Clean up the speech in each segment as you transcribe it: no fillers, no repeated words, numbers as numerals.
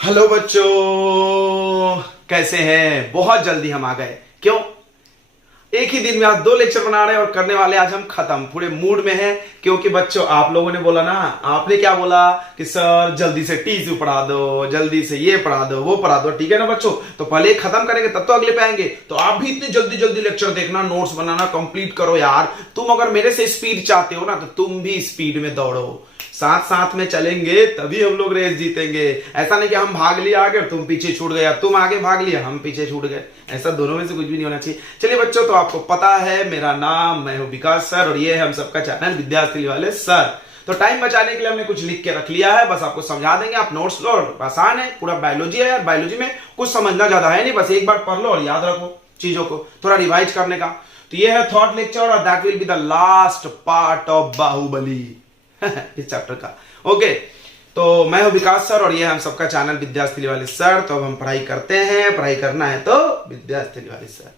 Hello बच्चों, कैसे हैं। बहुत जल्दी हम आ गए। क्यों? एक ही दिन में आज दो लेक्चर बना रहे हैं और करने वाले आज हम खत्म। पूरे मूड में हैं क्योंकि बच्चों आप लोगों ने बोला ना, आपने क्या बोला कि सर जल्दी से टीसी पढ़ा दो, जल्दी से ये पढ़ा दो, वो पढ़ा दो। ठीक है ना बच्चों, तो पहले खत्म करेंगे तब तो अगले पे आएंगे। तो आप भी इतनी जल्दी जल्दी लेक्चर देखना, नोट्स बनाना कंप्लीट करो यार। तुम अगर मेरे से स्पीड चाहते हो ना तो तुम भी स्पीड में दौड़ो, साथ साथ में चलेंगे तभी हम लोग रेस जीतेंगे। ऐसा नहीं कि हम भाग लिया आगे और तुम पीछे छूट गए, तुम आगे भाग लिया हम पीछे छूट गए। ऐसा दोनों में से कुछ भी नहीं होना चाहिए। चलिए बच्चों, तो आपको पता है मेरा नाम, मैं हूं विकास सर और ये है हम सबका चैनल विद्यार्थी वाले सर। तो टाइम बचाने के लिए हमने कुछ लिख के रख लिया है, बस आपको समझा देंगे, आप नोट्स लो। आसान है, पूरा बायोलॉजी है यार, बायोलॉजी में कुछ समझना ज्यादा है नहीं, बस एक बार पढ़ लो और याद रखो चीजों को, थोड़ा रिवाइज करने का। तो ये है थॉट लेक्चर और that will be the last part of Baahubali इस चैप्टर का। ओके, तो मैं हूं विकास सर और ये है हम सबका चैनल विद्यार्थी वाले सर। तो अब हम पढ़ाई करते हैं, पढ़ाई करना है तो विद्यार्थी वाले सर।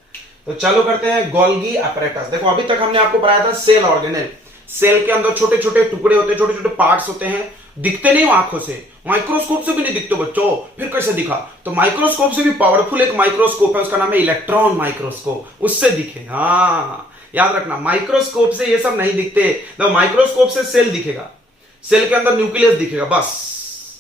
तो चालू करते हैं गोल्गी अपैरेटस। देखो अभी तक हमने आपको पढ़ाया था सेल ऑर्गेनेल। सेल के अंदर छोटे छोटे टुकड़े होते हैं, छोटे छोटे पार्ट्स होते हैं, दिखते नहीं आंखों से, माइक्रोस्कोप से भी नहीं दिखते बच्चों। फिर कैसे दिखा? तो माइक्रोस्कोप से भी पावरफुल एक माइक्रोस्कोप है, उसका नाम है इलेक्ट्रॉन माइक्रोस्कोप, उससे दिखे। हाँ याद रखना, माइक्रोस्कोप से ये सब नहीं दिखते। तो माइक्रोस्कोप से सेल दिखेगा, सेल के अंदर न्यूक्लियस दिखेगा, बस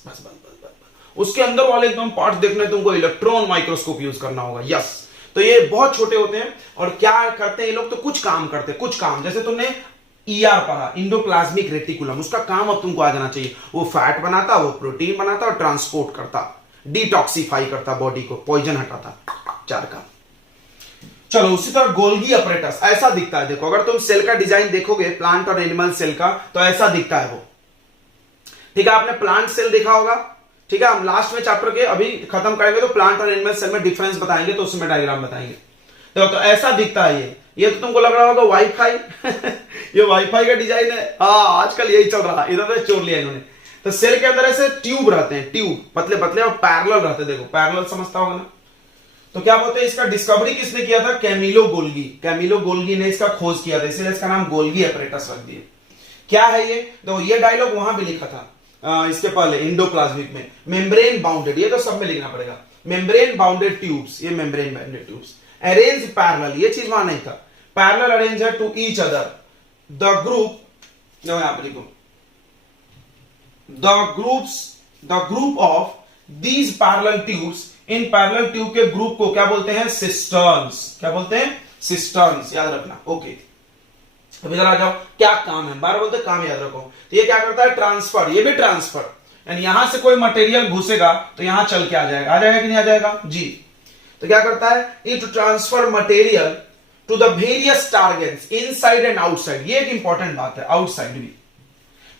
बस बस बस, बस, बस। उसके अंदर वाले एकदम पार्ट देखने तुमको इलेक्ट्रॉन माइक्रोस्कोप यूज करना होगा। यस, तो ये बहुत छोटे होते हैं और क्या करते हैं ये लोग? तो कुछ काम करते हैं, कुछ काम। जैसे तुमने ईआर पढ़ा, इंडोप्लाज्मिक रेटिकुलम, उसका काम अब तुमको आ जाना चाहिए। वो फैट बनाता, वो प्रोटीन बनाता और ट्रांसपोर्ट करता, डिटॉक्सिफाई करता बॉडी को, पॉइजन हटाता, चार काम। चलो उसी तरह गोल्गी अपैरेटस ऐसा दिखता है। देखो अगर तुम सेल का डिजाइन देखोगे प्लांट और एनिमल सेल का, तो ऐसा दिखता है वो। ठीक है, आपने प्लांट सेल देखा होगा। ठीक है, हम लास्ट में चैप्टर के अभी खत्म करेंगे तो प्लांट और एनिमल सेल में डिफरेंस बताएंगे, तो उसमें डायग्राम बताएंगे। तो ऐसा दिखता है ये तो तुमको लग रहा होगा वाईफाई ये वाईफाई का डिजाइन है। हाँ आजकल यही चल रहा है, इधर चोर लिया इन्होंने। तो सेल के अंदर ऐसे ट्यूब रहते हैं, ट्यूब पतले पतले और पैरेलल रहते हैं। देखो पैरेलल समझता होगा ना। तो क्या बोलते हैं, इसका डिस्कवरी किसने किया था? Camillo Golgi. कैमिलो गोल्गी ने इसका खोज किया था, इसलिए इसका नाम गोल्गी अपैरेटस रख दिया। क्या है ये? तो ये डायलॉग वहां भी लिखा था इसके पहले इंडोप्लाज्मिक में, मेम्ब्रेन बाउंडेड, ये तो सब में लिखना पड़ेगा। मेम्ब्रेन बाउंडेड ट्यूब्स, ये membrane bounded tubes arrange parallel, ये चीज वहां नहीं था। पैरेलल अरेंज है to each other the group, यहां पर लिखो the group of these parallel tubes. इन पैरेलल ट्यूब के ग्रुप को क्या बोलते हैं? सिस्टर्न्स। क्या बोलते हैं? सिस्टर्न्स, याद रखना। ओके, अब इधर आ जाओ, क्या काम है? बार बोलते काम याद रखो। तो ये क्या करता है? ट्रांसफर, ये भी ट्रांसफर, यानी यहां से कोई मटेरियल घुसेगा तो यहां चल के आ जाएगा। आ जाएगा कि नहीं आ जाएगा जी? तो क्या करता है? It transfer material to the various targets inside and outside. ये एक इंपॉर्टेंट बात है, आउटसाइड भी।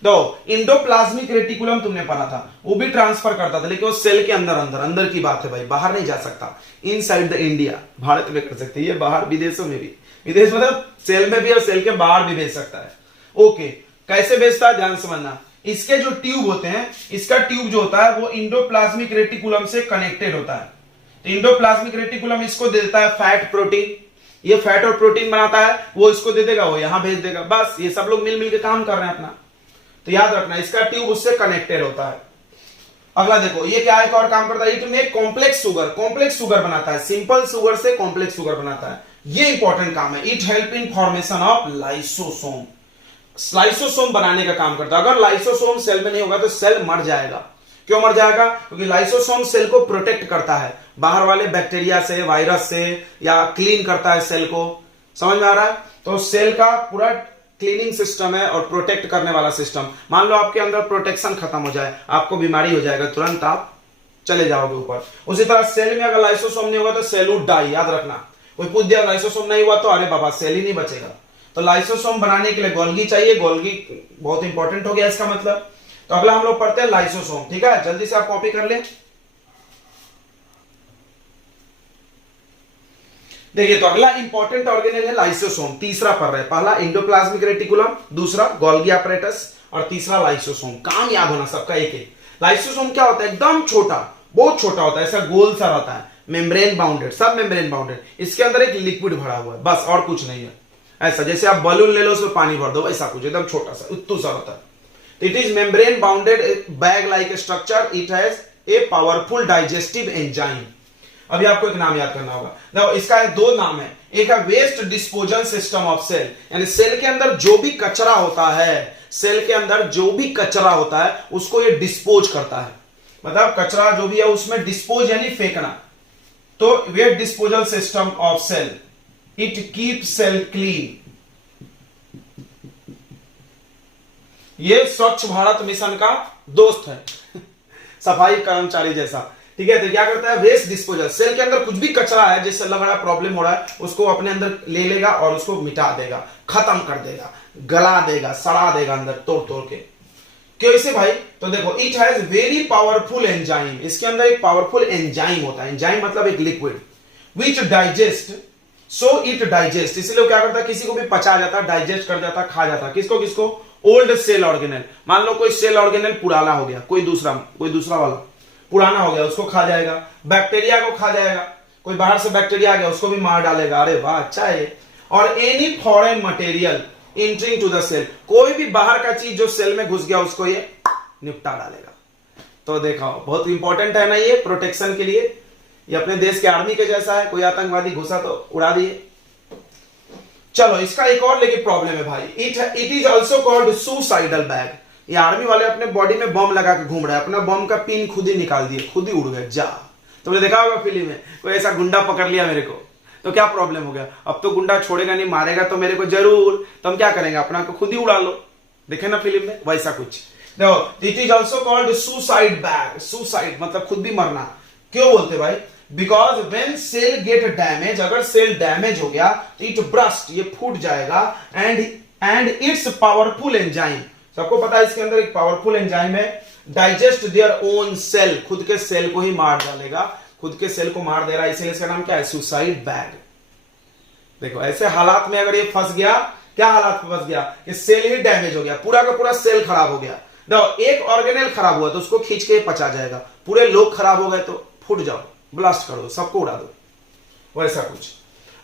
तो इंडोप्लाज्मिक रेटिकुलम तुमने पढ़ा था, वो भी ट्रांसफर करता था, लेकिन वो सेल के अंदर अंदर अंदर की बात है भाई, बाहर नहीं जा सकता। इनसाइड द इंडिया, भारत में कर सकते हैं, ये बाहर विदेशों में भी, विदेश मतलब सेल में भी और सेल के बाहर भी भेज सकता है। ओके, कैसे भेजता है ध्यान समझना। इसके जो ट्यूब होते हैं, इसका ट्यूब जो होता है वो इंडोप्लाज्मिक रेटिकुलम से कनेक्टेड होता है। तो इंडोप्लाज्मिक रेटिकुलम इसको दे देता है फैट प्रोटीन, ये फैट और प्रोटीन बनाता है, वो इसको दे देगा, वो यहां भेज देगा। बस ये सब लोग मिल मिल के काम कर रहे हैं अपना। तो याद रखना, इसका ट्यूब उससे कनेक्टेड होता है। अगला देखो, ये क्या एक और काम करता है, it make complex sugar, complex sugar बनाता है, सिंपल शुगर से कॉम्प्लेक्स शुगर बनाता है। ये इंपॉर्टेंट काम है। It help in formation of lysosome, lysosome बनाने का काम करता है। अगर लाइसोसोम सेल में नहीं होगा तो सेल मर जाएगा। क्यों मर जाएगा? क्योंकि लाइसोसोम सेल को प्रोटेक्ट करता है बाहर वाले बैक्टीरिया से, वायरस से, या क्लीन करता है सेल को। समझ में आ रहा है? तो सेल का पूरा क्लीनिंग सिस्टम है और प्रोटेक्ट करने वाला सिस्टम। मान लो आपके अंदर प्रोटेक्शन खत्म हो जाए, आपको बीमारी हो जाएगा, तुरंत आप चले जाओगे ऊपर। उसी तरह सेल में अगर लाइसोसोम नहीं होगा तो सेल वुड डाई, याद रखना। कोई पूछ दिया लाइसोसोम नहीं हुआ तो अरे बाबा सेल ही नहीं बचेगा। तो लाइसोसोम बनाने के लिए गोल्गी चाहिए, गोल्गी बहुत इंपॉर्टेंट हो गया इसका मतलब। तो अगला हम लोग पढ़ते हैं लाइसोसोम। ठीक है, जल्दी से आप कॉपी कर ले। देखिए, तो अगला इंपॉर्टेंट ऑर्गेनेल है लाइसोसोम, तीसरा पढ़ रहे हैं। पहला इंडोप्लाज्मिक रेटिकुलम, दूसरा गोल्गी अपैरेटस और तीसरा लाइसोसोम। काम याद होना सबका एक एक। लाइसोसोम क्या होता है? एकदम छोटा, बहुत छोटा होता है, ऐसा गोल सा रहता है, मेम्ब्रेन बाउंडेड, सब मेम्ब्रेन बाउंडेड। इसके अंदर एक लिक्विड भरा हुआ है, बस और कुछ नहीं है। ऐसा जैसे आप बलून ले लो उसमें पानी भर दो, ऐसा कुछ, एकदम छोटा सा, उतू सा रहता है। It is membrane bounded bag like structure, it has a powerful digestive enzyme. अभी आपको एक नाम याद करना होगा, देखो इसका दो नाम है, एक है waste disposal system of cell, यानी सेल के अंदर जो भी कचरा होता है, सेल के अंदर जो भी कचरा होता है उसको ये डिस्पोज करता है, मतलब कचरा जो भी है उसमें डिस्पोज यानी फेंकना। तो waste disposal system of cell, it keep cell clean. ये स्वच्छ भारत मिशन का दोस्त है सफाई कर्मचारी जैसा, ठीक है। तो क्या करता है, वेस्ट डिस्पोजल, सेल के अंदर कुछ भी कचरा है जिससे लग रहा है प्रॉब्लम हो रहा है, उसको अपने अंदर ले लेगा और उसको मिटा देगा, खत्म कर देगा, गला देगा, सड़ा देगा अंदर तोड़ तोड़ के। कैसे भाई, तो देखो it has very powerful enzyme, इसके अंदर एक पावरफुल एंजाइम होता है, एंजाइम मतलब एक liquid, which digest, so it digest, इसलिए क्या करता है, किसी को भी पचा जाता है, डाइजेस्ट कर जाता, खा जाता, किसको किसको, ओल्ड सेल ऑर्गेनेल। मान लो कोई सेल ऑर्गेनेल पुराना हो गया, कोई दूसरा वाला पुराना हो गया, उसको खा जाएगा, बैक्टीरिया को खा जाएगा, कोई बाहर से बैक्टीरिया आ गया उसको भी मार डालेगा, अरे वाह अच्छा है। और any foreign material entering to the cell, कोई भी बाहर का चीज जो सेल में घुस गया उसको ये निपटा डालेगा। तो देखो बहुत इंपॉर्टेंट है ना ये प्रोटेक्शन के लिए, ये अपने देश के आर्मी के जैसा है, कोई आतंकवादी घुसा तो उड़ा दिए। चलो इसका एक और लेकिन प्रॉब्लम है भाई, it is also called suicidal bag. ये आर्मी वाले अपने बॉडी में बम लगा के घूम रहे हैं, अपना बम का पिन खुद ही निकाल दिए, खुद ही उड़ गए जा। तुमने देखा होगा फिल्म में, कोई ऐसा गुंडा पकड़ लिया मेरे को, तो क्या प्रॉब्लम हो गया, अब तो गुंडा छोड़ेगा नहीं, मारेगा तो मेरे को जरूर, तो हम क्या करेंगे, अपना को खुद ही उड़ा लो। देखे ना फिल्म में, वैसा कुछ। देखो it is also called suicide bag, suicide मतलब खुद भी मरना। क्यों बोलते भाई, because when cell get damage, अगर सेल डैमेज हो गया तो इट ब्रस्ट, ये फूट जाएगा, एंड इट्स पावरफुल एंजाइम, सबको पता है इसके अंदर एक पावरफुल एंजाइम है, डाइजेस्ट देयर ओन सेल, खुद के सेल को ही मार डालेगा, खुद के सेल को मार दे रहा है, इसीलिए इसका नाम क्या है, सुसाइड बैग। देखो ऐसे हालात में अगर ये फंस गया, क्या हालात में फंस गया, कि सेल ही डैमेज हो गया, पूरा का पूरा सेल खराब हो गया। देखो एक ऑर्गेनेल खराब हुआ तो उसको खींच के पचा जाएगा, पूरे लोग खराब हो गए तो फूट जाओ, ब्लास्ट कर दो, सबको उड़ा दो, वैसा कुछ।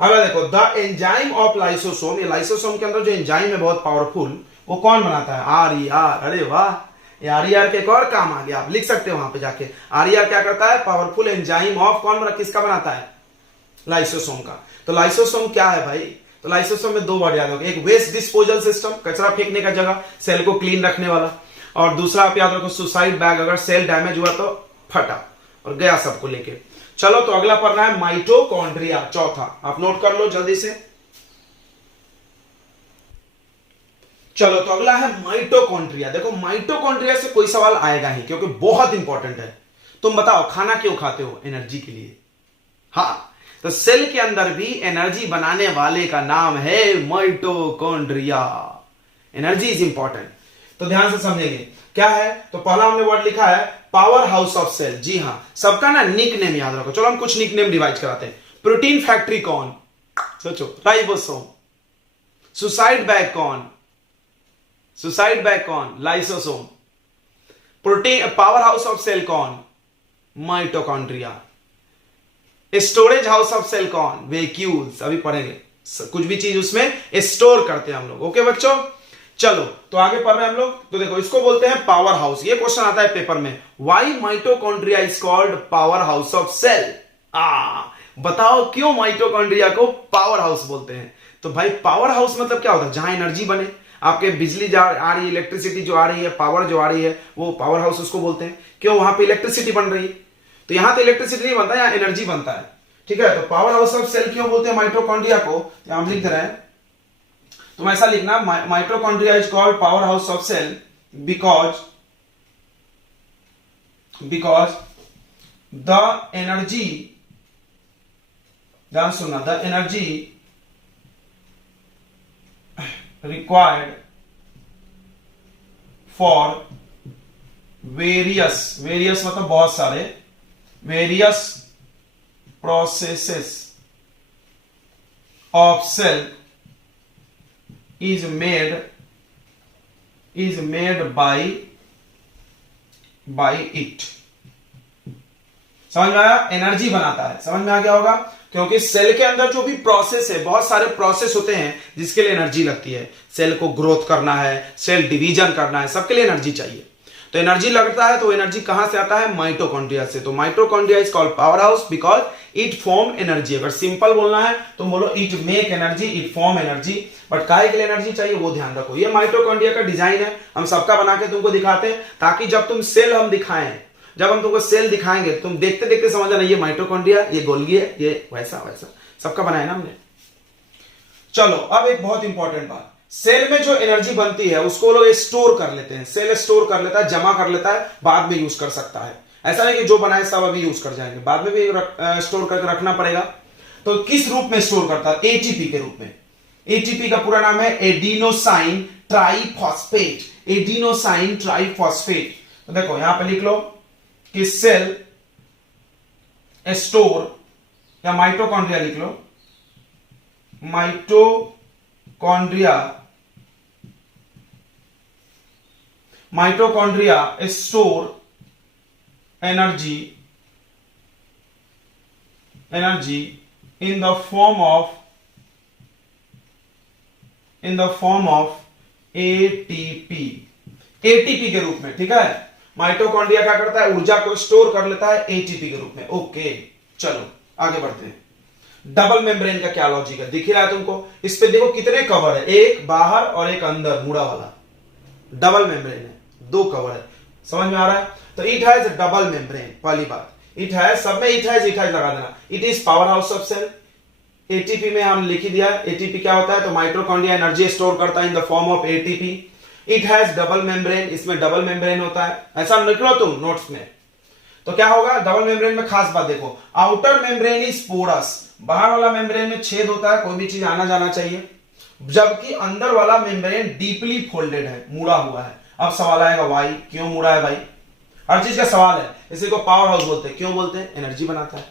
अब देखो द एंजाइम ऑफ लाइसोसोम, ये लाइसोसोम के अंदर जो एंजाइम है बहुत पावरफुल, वो कौन बनाता है, आर। अरे वाह, ये आर के एक और काम आ गया, आप लिख सकते हो वहां पे जाके। आर क्या करता है, पावरफुल एंजाइम ऑफ कौन बना, किसका बनाता है, लाइसोसोम का। तो लाइसोसोम क्या है भाई, तो लाइसोसोम में दो वर्ड याद होगा, एक वेस्ट डिस्पोजल सिस्टम, कचरा फेंकने का जगह, सेल को क्लीन रखने वाला, और दूसरा आप याद रखो सुसाइड बैग, अगर सेल डैमेज हुआ तो फटा और गया सबको लेके। चलो तो अगला पढ़ना है माइटोकॉन्ड्रिया, चौथा, आप नोट कर लो जल्दी से। चलो तो अगला है माइटोकॉन्ड्रिया। देखो माइटोकॉन्ड्रिया से कोई सवाल आएगा ही, क्योंकि बहुत इंपॉर्टेंट है। तुम बताओ खाना क्यों खाते हो, एनर्जी के लिए। हाँ, तो सेल के अंदर भी एनर्जी बनाने वाले का नाम है माइटोकॉन्ड्रिया। एनर्जी इज इंपॉर्टेंट, तो ध्यान से समझेंगे क्या है। तो पहला हमने वर्ड लिखा है पावर हाउस ऑफ सेल। जी हां, सबका ना निक नेम याद रखो। चलो हम कुछ निक नेम डिवाइड कराते हैं। प्रोटीन फैक्ट्री कौन, सोचो, राइबोसोम। सुसाइड बैग कौन, सुसाइड बैग कौन, lysosome. Protein power house of cell कौन, mitochondria. Storage house of cell कौन, वैक्यूल्स, अभी पढ़ेंगे। कुछ भी चीज उसमें स्टोर करते हैं हम लोग। ओके बच्चों, चलो तो आगे पढ़ रहे हैं हम लोग। तो देखो इसको बोलते हैं पावर हाउस। ये क्वेश्चन आता है पेपर में, why mitochondria is called power house of cell. बताओ क्यों माइटोकॉन्ड्रिया को पावर हाउस बोलते हैं। तो भाई पावर हाउस मतलब क्या होता है, जहां एनर्जी बने, आपके बिजली आ रही है, इलेक्ट्रिसिटी जो आ रही है, पावर जो आ रही है, वो पावर हाउस उसको बोलते हैं। क्यों, वहां पे इलेक्ट्रिसिटी बन रही है। तो यहां तो इलेक्ट्रिसिटी नहीं बनता, यहां एनर्जी बनता है। ठीक है, तो पावर हाउस ऑफ सेल क्यों बोलते हैं माइटोकॉन्ड्रिया को, हम लिख रहे हैं। तुम ऐसा लिखना, mitochondria is called power house of cell because the energy, ध्यान सुनना, the energy required for various मतलब बहुत सारे, various processes of cell is made by it। समझ में आया, एनर्जी बनाता है, समझ में आ गया होगा। क्योंकि सेल के अंदर जो भी प्रोसेस है, बहुत सारे प्रोसेस होते हैं जिसके लिए एनर्जी लगती है। सेल को ग्रोथ करना है, सेल डिवीजन करना है, सबके लिए एनर्जी चाहिए। तो एनर्जी लगता है तो एनर्जी कहां से आता है? माइटोकॉन्ड्रिया से। तो mitochondria is called power house because it form energy. अगर सिंपल बोलना है तो बोलो it make energy, it form energy. But काहे के लिए एनर्जी चाहिए वो ध्यान रखो। ये माइटोकॉन्ड्रिया का डिजाइन है, हम सबका बना के तुमको दिखाते हैं ताकि जब तुम सेल हम दिखाएं, जब हम तुमको सेल दिखाएंगे तुम देखते देखते समझ जाना ये माइटोकॉन्ड्रिया, ये गोल्गी है, ये वैसा वैसा सबका बनाया ना हमने। चलो अब एक बहुत इंपॉर्टेंट बात, सेल में जो एनर्जी बनती है उसको लोग स्टोर कर लेते हैं। सेल स्टोर कर लेता है, जमा कर लेता है, बाद में यूज कर सकता है। ऐसा नहीं कि जो बनाए सब अभी यूज कर जाएंगे, बाद में भी स्टोर करके रखना पड़ेगा। तो किस रूप में स्टोर करता है? एटीपी के रूप में। एटीपी का पूरा नाम है एडिनोसाइन ट्राइफॉस्फेट। Adenosine triphosphate. तो देखो यहां पे लिख लो कि सेल स्टोर, या माइटोकॉन्ड्रिया लिख लो, mitochondria store energy in the form of ATP। ATP के रूप में, ठीक है। माइटोकॉन्ड्रिया क्या करता है? ऊर्जा को स्टोर कर लेता है एटीपी के रूप में। ओके चलो आगे बढ़ते हैं। डबल मेम्ब्रेन का क्या लॉजिक है दिख ही रहा है तुमको। इस पे देखो कितने कवर है, एक बाहर और एक अंदर मुड़ा वाला। डबल मेम्ब्रेन है, दो कवर है, समझ में आ रहा है? तो इट हैज डबल मेम्ब्रेन। पहली बात इट हैज, सब में इट हैज लगा देना। It is power house of cell. ATP में हम लिख ही दिया। एटीपी क्या होता है? तो माइटोकॉन्ड्रिया एनर्जी स्टोर करता है in the form of ATP. It has double membrane, इसमें डबल मेम्ब्रेन होता है, ऐसा निकलो तुम नोट्स में। तो क्या होगा डबल मेम्ब्रेन में? खास बात देखो, आउटर मेम्ब्रेन इज पोरस, बाहर वाला मेम्ब्रेन में छेद होता है, कोई भी चीज आना जाना चाहिए, जबकि अंदर वाला मेम्ब्रेन डीपली फोल्डेड है, मुड़ा हुआ है। अब सवाल आएगा वाई, क्यों मुड़ा है भाई? हर चीज का सवाल है। इसी को पावर हाउस बोलते हैं। क्यों बोलते हैं? एनर्जी बनाता है।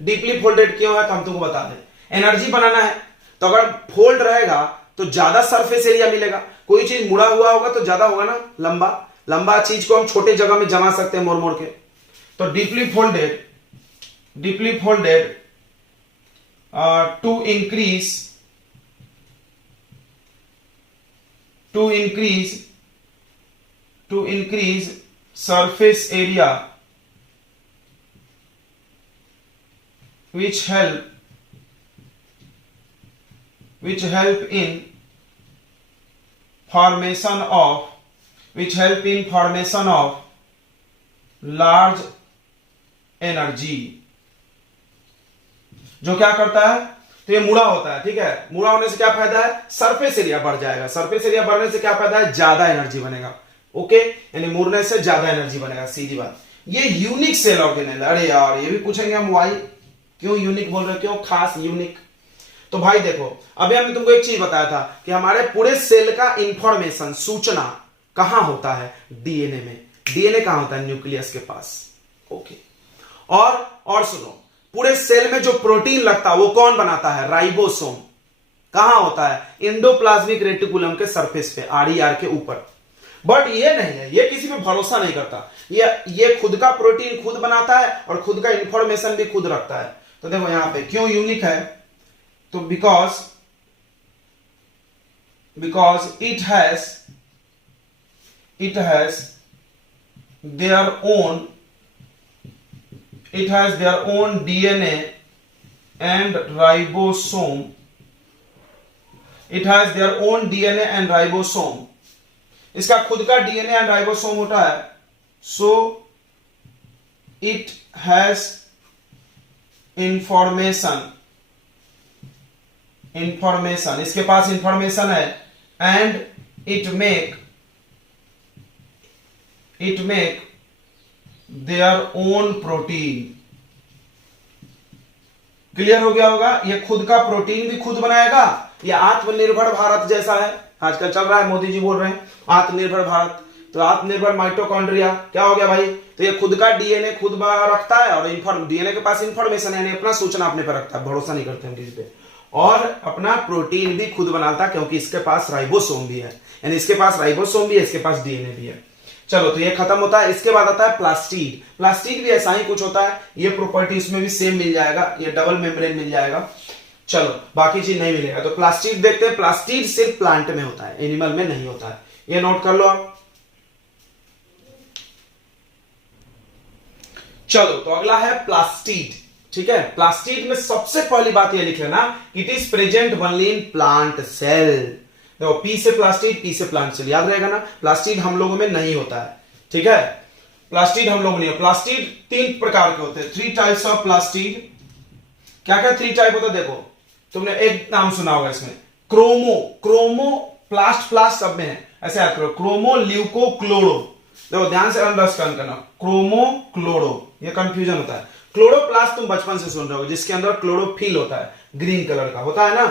डीपली फोल्डेड क्यों है तो हम तुमको बता दें, एनर्जी बनाना है तो अगर फोल्ड रहेगा तो ज्यादा सरफेस एरिया मिलेगा। कोई चीज मुड़ा हुआ होगा तो ज्यादा होगा ना, लंबा लंबा चीज को हम छोटे जगह में जमा सकते हैं मोड़ मोड़ के। तो deeply folded to increase surface area which help in formation of large energy। जो क्या करता है? तो ये मुड़ा होता है, ठीक है। मुड़ा होने से क्या फायदा है? सरफेस एरिया बढ़ जाएगा। सरफेस एरिया बढ़ने से क्या फायदा है? ज्यादा एनर्जी बनेगा। ओके, यानी मुड़ने से ज्यादा एनर्जी बनेगा, सीधी बात। ये यूनिक सेल ऑर्गेनेल। अरे यार ये भी पूछेंगे हम, वाई, क्यों यूनिक बोल रहे हो, क्यों खास यूनिक? तो भाई देखो अभी हमने तुमको एक चीज बताया था कि हमारे पूरे सेल का इंफॉर्मेशन, सूचना कहां होता है? डीएनए में। डीएनए कहां होता है? न्यूक्लियस के पास। ओके, और सुनो, पूरे सेल में जो प्रोटीन लगता है वो कौन बनाता है? राइबोसोम। कहां होता है? एंडोप्लाज्मिक रेटिकुलम के सरफेस पे, आरईआर के ऊपर। बट ये नहीं है, ये किसी पे भरोसा नहीं करता। ये खुद का प्रोटीन खुद बनाता है और खुद का इंफॉर्मेशन भी खुद रखता है। तो देखो यहां पे क्यों यूनिक है? तो because it has their own DNA and ribosome। इसका खुद का डीएनए एंड राइबोसोम होता है। सो इट हैज इंफॉर्मेशन, इसके पास इंफॉर्मेशन है। And it make their own protein. Clear हो गया होगा? ये खुद का प्रोटीन भी खुद बनाएगा। ये आत्मनिर्भर भारत जैसा है, आजकल चल रहा है, मोदी जी बोल रहे हैं आत्मनिर्भर भारत। तो आत्मनिर्भर माइटोकॉन्ड्रिया क्या हो गया भाई? तो ये खुद का डीएनए खुद रखता है और डीएनए के पास इंफॉर्मेशन यानी अपना सूचना अपने पर रखता है, भरोसा नहीं करते हम किसी पे। और अपना प्रोटीन भी खुद बनाता है क्योंकि इसके पास राइबोसोम भी है, यानी इसके पास राइबोसोम भी है, इसके पास डीएनए भी है। चलो तो ये खत्म होता है। इसके बाद आता है प्लास्टिड। प्लास्टिड भी ऐसा ही कुछ होता है, ये प्रॉपर्टी इसमें भी सेम मिल जाएगा, ये डबल मेम्ब्रेन मिल जाएगा। चलो बाकी चीज नहीं मिलेगा। तो प्लास्टिड देखते हैं। प्लास्टिड सिर्फ प्लांट में होता है, एनिमल में नहीं होता है, ये नोट कर लो आप। चलो तो अगला है प्लास्टिड। ठीक है, प्लास्टिड में सबसे पहली बात ये लिख लेना, it is present only in plant cell. देखो पी से प्लास्टिड, पी से प्लांट सेल, याद रहेगा ना। प्लास्टिड हम लोगों में नहीं होता है। ठीक है, प्लास्टिड हम लोग नहीं है। प्लास्टिड 3 प्रकार के होते हैं, 3 टाइप्स ऑफ प्लास्टिड। क्या क्या 3 टाइप होता है देखो, तुमने एक नाम सुना होगा इसमें, क्रोमो प्लास्ट सब में है, ऐसे याद करो, क्रोमो ल्यूको क्लोरो। देखो ध्यान से अंडरस्टैंड करना, क्रोमो क्लोरो, ये कंफ्यूजन होता है। क्लोरोप्लास्ट तुम बचपन से सुन रहे हो, जिसके अंदर क्लोरोफिल होता है, ग्रीन कलर का होता है ना,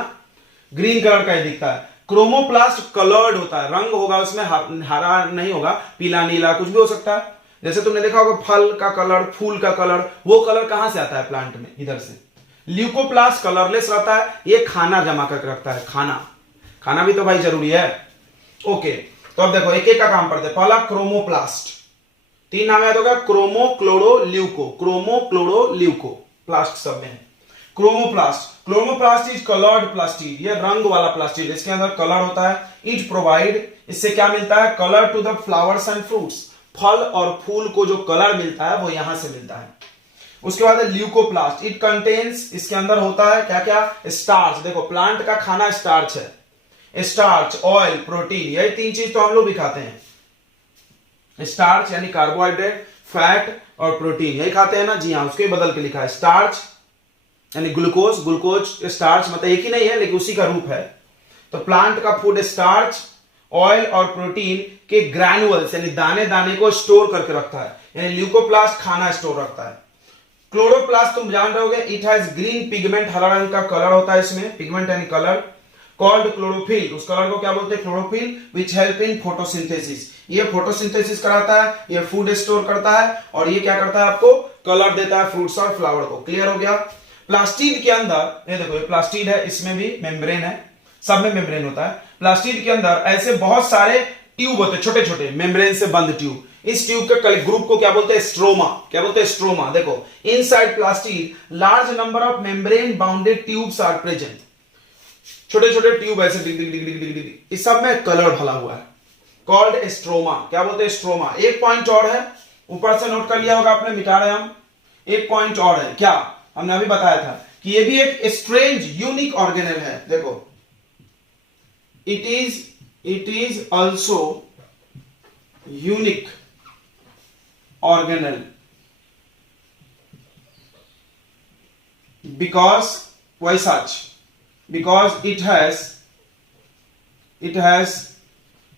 ग्रीन कलर का ही दिखता है। क्रोमोप्लास्ट कलर्ड होता है, रंग होगा उसमें, हरा नहीं होगा, पीला नीला कुछ भी हो सकता है। जैसे तुमने देखा होगा फल का कलर, फूल का कलर, वो कलर कहां से आता है, प्लांट में, इधर से। ल्यूकोप्लास्ट कलरलेस रहता है, ये खाना जमा करके रखता है, खाना भी तो भाई जरूरी है। ओके, तो अब देखो एक एक का काम करते हैं। पहला क्रोमोप्लास्ट, 3 नाम याद होगा, क्रोमो क्लोरो ल्यूको, प्लास्ट सब में है। क्रोमोप्लास्ट इज कलर्ड प्लास्टिड, ये रंग वाला प्लास्टिड, इसके अंदर कलर होता है। इट प्रोवाइड, इससे क्या मिलता है, colour to the flowers and fruits, फल और फूल को जो कलर मिलता है वो यहां से मिलता है। उसके बाद है ल्यूकोप्लास्ट, इट कंटेन्स, इसके अंदर होता है क्या क्या, स्टार्च। देखो प्लांट का खाना स्टार्च है, स्टार्च, ऑयल, प्रोटीन, यही 3 चीज तो हम लोग भी खाते हैं। स्टार्च यानी कार्बोहाइड्रेट, फैट और प्रोटीन, यही खाते हैं ना, जी हाँ, उसके बदल के लिखा है स्टार्च यानी ग्लूकोज स्टार्च, मतलब एक ही नहीं है लेकिन उसी का रूप है। तो प्लांट का फूड स्टार्च, ऑयल और प्रोटीन के ग्रैनुअल्स यानी दाने दाने को स्टोर करके रखता है, यानी ल्यूकोप्लास्ट खाना स्टोर रखता है। क्लोरोप्लास्ट तुम जान रहे होगे, इट हैज ग्रीन पिगमेंट, हरा रंग का कलर होता है इसमें, पिगमेंट यानी कलर, कॉल्ड क्लोरोफिल, उस कलर को क्या बोलते हैं, chlorophyll, which help in photosynthesis, ये फोटोसिंथेसिस कराता है, ये फूड स्टोर करता है, और ये क्या करता है, आपको कलर देता है फ्रूट्स और फ्लावर को। क्लियर हो गया। प्लास्टिड के अंदर, ये देखो ये प्लास्टिड है, इसमें भी मेम्ब्रेन है, सब में मेम्ब्रेन होता है। प्लास्टिड के अंदर ऐसे बहुत सारे ट्यूब होते हैं, छोटे छोटे मेम्ब्रेन से बंद ट्यूब। इस ट्यूब के ग्रुप को क्या बोलते हैं, स्ट्रोमा। क्या बोलते हैं, स्ट्रोमा। देखो inside plastid large number of membrane bounded tubes are present, छोटे छोटे ट्यूब ऐसे डिग डिग डिग डिग डिग डिग, इस सब में कलर भला हुआ है, कॉल्ड स्ट्रोमा। क्या बोलते हैं, स्ट्रोमा। एक पॉइंट और है, ऊपर से नोट कर लिया होगा आपने, मिटा रहे हम। एक पॉइंट और है, क्या हमने अभी बताया था कि ये भी एक स्ट्रेंज यूनिक ऑर्गेनल है। देखो it is also unique organelle because why such, because it has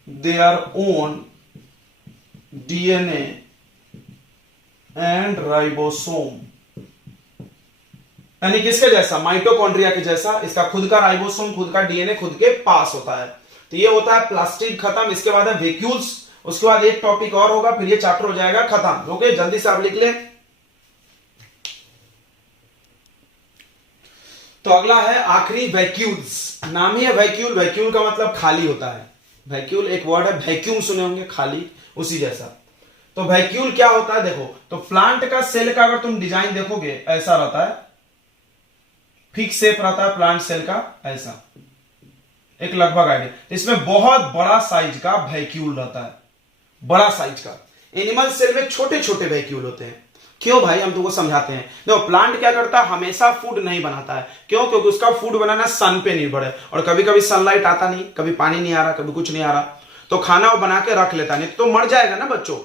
their own DNA and ribosome, यानी किसके जैसा, माइटोकॉन्ड्रिया के जैसा, इसका खुद का राइबोसोम, खुद का डीएनए खुद के पास होता है। तो ये होता है प्लास्टिड, खत्म। इसके बाद है वैक्यूल्स, उसके बाद एक टॉपिक और होगा, फिर ये चैप्टर हो जाएगा खत्म। ओके, जल्दी से आप लिख लें। तो अगला है आखिरी वैक्यूल्स, नाम ही है वैक्यूल, वैक्यूल का मतलब खाली होता है। वैक्यूल एक वर्ड है, वैक्यूम सुने होंगे, खाली, उसी जैसा। तो वैक्यूल क्या होता है, देखो तो प्लांट का सेल का अगर तुम डिजाइन देखोगे ऐसा रहता है, फिक्स शेप रहता है प्लांट सेल का, ऐसा एक लगभग आइडिया। इसमें बहुत बड़ा साइज का वैक्यूल रहता है, बड़ा साइज का। एनिमल सेल में छोटे छोटे वैक्यूल होते हैं। क्यों भाई, हम तुमको समझाते हैं। देखो प्लांट क्या करता है, हमेशा फूड नहीं बनाता है। क्यों, क्योंकि उसका फूड बनाना सन पे निर्भर है, और कभी कभी सनलाइट आता नहीं, कभी पानी नहीं आ रहा, कभी कुछ नहीं आ रहा, तो खाना वो बना के रख लेता, नहीं तो मर जाएगा ना बच्चों,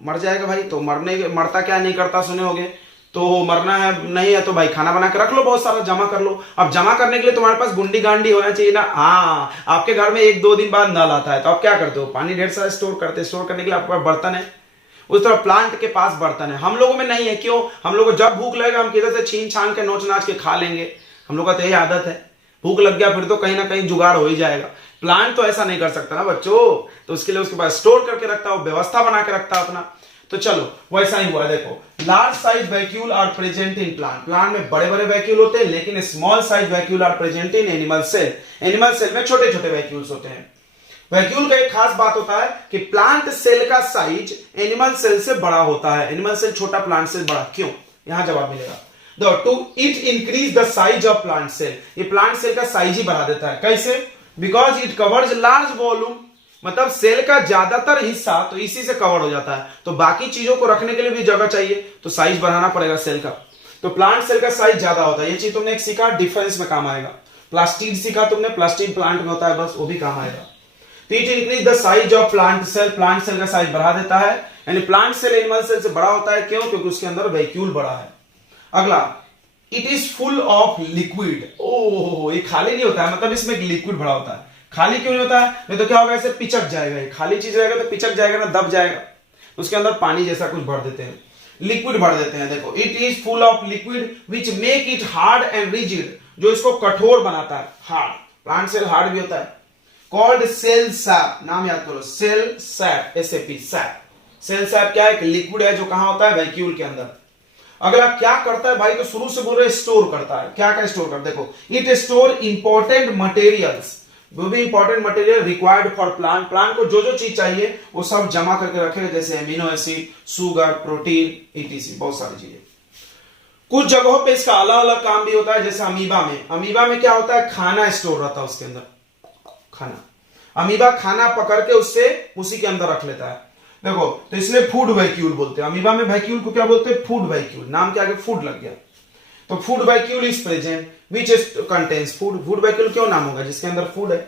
मर जाएगा भाई। तो मरता क्या नहीं करता सुने होगे, तो मरना है नहीं है तो भाई खाना बना के रख लो, बहुत सारा जमा कर लो। अब जमा करने के लिए तुम्हारे पास गुंडी गांडी होना चाहिए ना। हाँ, आपके घर में 1-2 दिन बाद नल आता है, तो आप क्या करते हो, पानी ढेर सारा स्टोर करते, स्टोर करने के लिए आपके पास बर्तन है, उस तरह प्लांट के पास बर्तन है। हम लोगों में नहीं है। क्यों, हम लोगों को जब भूख लगेगा हम किधर से छीन छान के नोच नाच के खा लेंगे, हम लोग का तो यही आदत है। भूख लग गया फिर तो कहीं ना कहीं जुगाड़ हो ही जाएगा। प्लांट तो ऐसा नहीं कर सकता ना बच्चों, तो उसके लिए उसके पास स्टोर करके रखता है, व्यवस्था बना के रखता है अपना। तो चलो वैसा ही हुआ। देखो large size vacuole are present in plant, plant में बड़े बड़े वैक्यूल होते हैं, लेकिन small size vacuole are present in animal cell, animal cell में छोटे छोटे वैक्यूल्स होते हैं। वैक्यूल का एक खास बात होता है कि प्लांट सेल का साइज एनिमल सेल से बड़ा होता है। एनिमल सेल छोटा, प्लांट सेल बड़ा। क्यों, यहां जवाब मिलेगा। To it increase the size of plant cell, ये प्लांट सेल का साइज ही बढ़ा देता है। कैसे, because it covers large volume, मतलब सेल का ज्यादातर हिस्सा तो इसी से कवर हो जाता है, तो बाकी चीजों को रखने के लिए भी जगह चाहिए, तो साइज बढ़ाना पड़ेगा सेल का। तो प्लांट सेल का साइज ज्यादा होता है, ये चीज तुमने एक सीखा, डिफेंस में काम आएगा। प्लास्टिड सीखा तुमने, प्लास्टिड प्लांट में होता है, बस वो भी काम आएगा। तो it increase the size of plant cell, plant cell का साइज बढ़ा देता है, यानी प्लांट सेल एनिमल सेल से बड़ा होता है। क्यों? क्योंकि उसके अंदर वैक्यूल बड़ा है। अगला, it is full of liquid. Oh, ये खाली नहीं होता है, मतलब इसमें लिक्विड भरा होता है। खाली क्यों नहीं होता है? नहीं तो क्या होगा, ऐसे पिचक जाएगा। ये खाली चीज रहेगा तो पिचक जाएगा ना, दब जाएगा। उसके अंदर पानी जैसा कुछ भर देते हैं, लिक्विड भर देते हैं। देखो, it is full of liquid which make it hard and rigid, जो इसको कठोर बनाता है, हार्ड। प्लांट सेल हार्ड भी होता है। कॉल्ड सेल सैप, नाम याद करो, cell sap, SAP, sap. Cell sap क्या है? लिक्विड है जो कहां होता है? वैक्यूल के अंदर। अगला क्या करता है भाई? तो शुरू से बोल रहे स्टोर करता है। क्या क्या स्टोर करता है? देखो, इट स्टोर इंपॉर्टेंट मटेरियल्स, वो भी important material required for plant. Plant को जो जो चीज चाहिए वो सब जमा करके रखेगा, जैसे amino acid, sugar, protein, etc, बहुत सारी चीजें। कुछ जगहों पे इसका अलग अलग काम भी होता है, जैसे अमीबा में। अमीबा में क्या होता है? खाना स्टोर रहता है उसके अंदर, खाना। अमीबा खाना पकड़ के उससे उसी के अंदर रख लेता है। देखो, तो इसलिए फूड वैक्यूल बोलते हैं। अमीबा में वैक्यूल को क्या बोलते हैं? Food vacuole. नाम के आगे फूड लग गया, तो food vacuole is present which contains food. Food vacuole क्यों नाम होगा? जिसके अंदर फूड है।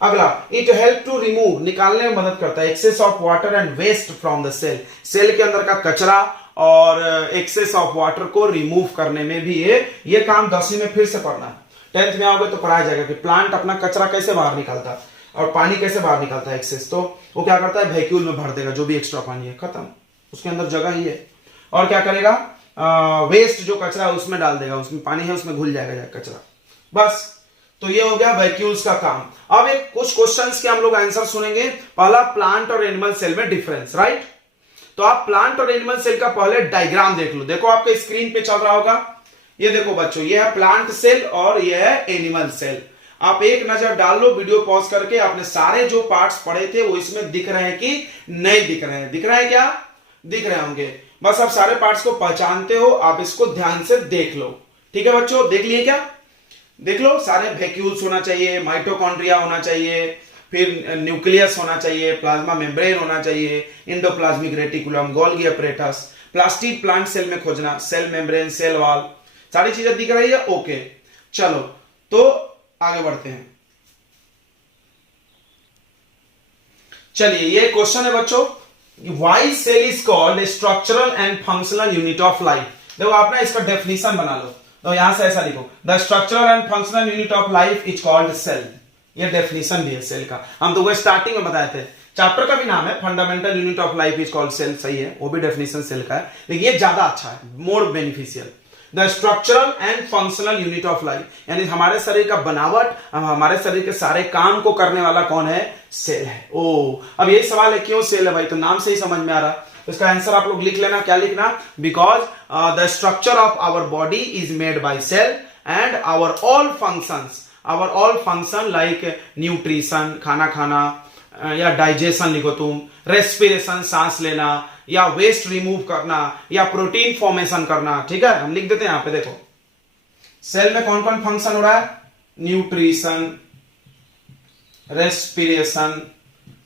अगला, इट हेल्प टू रिमूव, निकालने में मदद करता है, excess of water and waste from the cell. Cell के अंदर का कचरा और एक्सेस ऑफ वाटर को रिमूव करने में भी ये काम 10वीं में फिर से पढ़ना है। 10th में आओगे तो पढ़ाया जाएगा कि प्लांट अपना कचरा कैसे बाहर निकालता है और पानी कैसे बाहर निकालता है, एक्सेस। तो वो क्या करता है? वैक्यूल में भर देगा, जो भी एक्स्ट्रा पानी है, खत्म, उसके अंदर जगह ही है। और क्या करेगा? वेस्ट जो कचरा है उसमें डाल देगा, उसमें पानी है उसमें घुल जाएगा कचरा, बस। तो ये हो गया वैक्यूल्स का काम। अब एक कुछ क्वेश्चंस के हम लोग आंसर सुनेंगे। पहला, प्लांट और एनिमल सेल में डिफरेंस, राइट? तो आप प्लांट और एनिमल सेल का पहले डायग्राम देख लो। देखो, आपके स्क्रीन पे चल रहा होगा, ये देखो बच्चों, ये है प्लांट सेल और ये है एनिमल सेल। आप एक नजर डाल लो वीडियो पॉज करके, आपने सारे जो पार्ट्स पढ़े थे वो इसमें दिख रहे हैं कि नहीं दिख रहे हैं? दिख रहे हैं क्या? दिख रहे होंगे। बस आप सारे पार्ट्स को पहचानते हो, आप इसको ध्यान से देख लो। ठीक है बच्चों, देख लिए क्या? देख लो, सारे वैक्यूल्स होना चाहिए, माइटोकॉन्ड्रिया होना चाहिए, फिर न्यूक्लियस होना चाहिए, प्लाज्मा मेम्ब्रेन होना चाहिए, endoplasmic reticulum, Golgi apparatus, plastid plant cell में खोजना, सेल मेम्ब्रेन, सेल वॉल, सारी चीजें दिख रही है? ओके, चलो तो आगे बढ़ते हैं। चलिए, ये क्वेश्चन है बच्चों, why cell is called structural and functional unit of life. देखो, आप ना इसका डेफिनेशन बना लो, तो यहां से ऐसा लिखो, the structural and functional unit of life is called cell. ये डेफिनेशन भी है सेल का, हम तो वो स्टार्टिंग में बताए थे। चैप्टर का भी नाम है fundamental unit of life is called cell, सही है, वो भी डेफिनेशन सेल का है, लेकिन ये ज्यादा अच्छा है, more beneficial. The structural and functional unit of life, यानी हमारे शरीर का बनावट, हमारे शरीर के सारे काम को करने वाला कौन है? सेल है। ओ, अब यही सवाल है, क्यों सेल है भाई? तो नाम से ही समझ में आ रहा है। तो इसका आंसर आप लोग लिख लेना, क्या लिखना? Because the structure of our body is made by cell and our all function like nutrition, खाना खाना, या डाइजेशन लिखो तुम, रेस्पिरेशन, सांस लेना, या वेस्ट रिमूव करना, या प्रोटीन फॉर्मेशन करना। ठीक है, हम लिख देते हैं यहां पे। देखो, सेल में कौन कौन फंक्शन हो रहा है? Nutrition, respiration.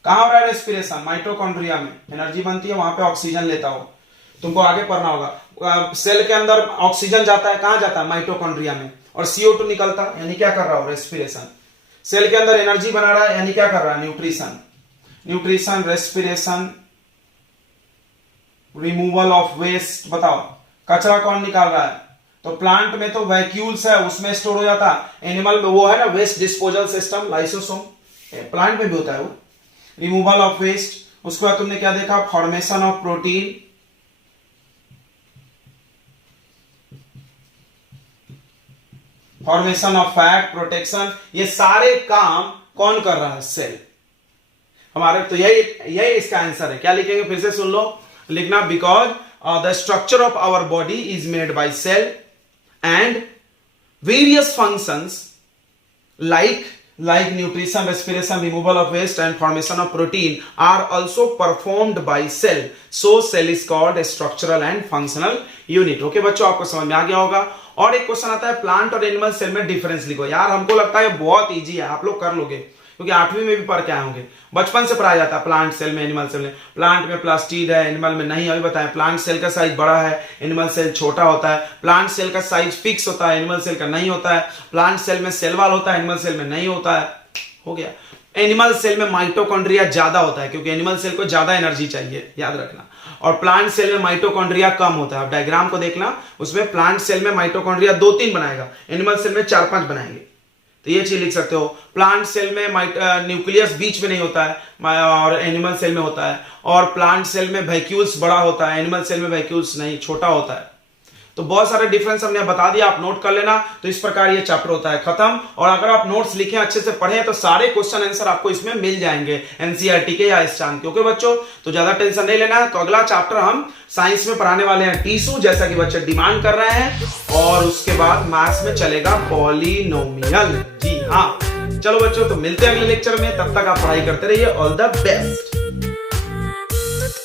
कहां हो रहा है रेस्पिरेशन? माइटोकॉन्ड्रिया में एनर्जी बनती है, वहां पे ऑक्सीजन लेता हो, तुमको आगे पढ़ना होगा। सेल के अंदर ऑक्सीजन जाता है, कहां जाता है? माइटोकॉन्ड्रिया में, और CO2 निकलता है, यानी क्या कर रहा हो? रेस्पिरेशन। सेल के अंदर एनर्जी बना रहा है, यानी क्या कर रहा है? Nutrition, respiration, removal of waste. बताओ, कचरा कौन निकाल रहा है? तो प्लांट में तो वैक्यूल्स है, उसमें स्टोर हो जाता है। एनिमल में वो है ना, waste disposal system, lysosome, plant में भी होता है वो। रिमूवल ऑफ वेस्ट, उसके बाद तुमने क्या देखा? Formation of protein, formation of fat, protection. ये सारे काम कौन कर रहा है? सेल। हमारे तो यही इसका आंसर है। क्या लिखेंगे? फिर से सुन लो, लिखना, because the structure of our body is made by cell and various functions like nutrition, respiration, removal of waste and formation of protein are also performed by cell. So cell is called a structural and functional unit. Okay बच्चों, आपको समझ में आ गया होगा। और एक question आता है, प्लांट और एनिमल सेल में डिफरेंस लिखो। यार हमको लगता है बहुत इजी है, आप लोग कर लोगे, क्योंकि 8वीं में भी पढ़ के आए होंगे, बचपन से पढ़ाया जाता है प्लांट सेल में, एनिमल सेल में। प्लांट में प्लास्टिड है, एनिमल में नहीं। अभी बताएं, प्लांट सेल का साइज बड़ा है, एनिमल सेल छोटा होता है। प्लांट सेल का साइज फिक्स होता है, एनिमल सेल का नहीं होता है। प्लांट सेल में सेल वॉल होता है, एनिमल सेल में नहीं होता है। हो गया। एनिमल सेल में माइटोकॉन्ड्रिया ज्यादा होता है, क्योंकि एनिमल सेल को ज्यादा एनर्जी चाहिए, याद रखना। और प्लांट सेल में माइटोकॉन्ड्रिया कम होता है। आप डायग्राम को देखना, उसमें प्लांट सेल में माइटोकॉन्ड्रिया 2-3 बनाएगा, एनिमल सेल में 4-5 बनाएंगे। तो ये चीज लिख सकते हो। प्लांट सेल में न्यूक्लियस बीच में नहीं होता है और एनिमल सेल में होता है। और प्लांट सेल में वैक्यूल्स बड़ा होता है, एनिमल सेल में वैक्यूल्स नहीं, छोटा होता है। तो बहुत सारे डिफरेंस हमने बता दिया, आप नोट कर लेना। तो इस प्रकार ये चैप्टर होता है खत्म। और अगर आप नोट्स लिखें, अच्छे से पढ़ें, तो सारे क्वेश्चन आंसर आपको इसमें मिल जाएंगे, एनसीईआरटी के या इस चांद के। ओके बच्चों, तो ज्यादा टेंशन नहीं लेना है। तो अगला चैप्टर हम साइंस में पढ़ाने वाले हैं टीसू, जैसा कि बच्चे डिमांड कर रहे हैं। और उसके बाद मैथ्स में चलेगा पॉलिनोमियल। जी हाँ, चलो बच्चों, तो मिलते हैं अगले लेक्चर में। तब तक आप पढ़ाई करते रहिए। All the best.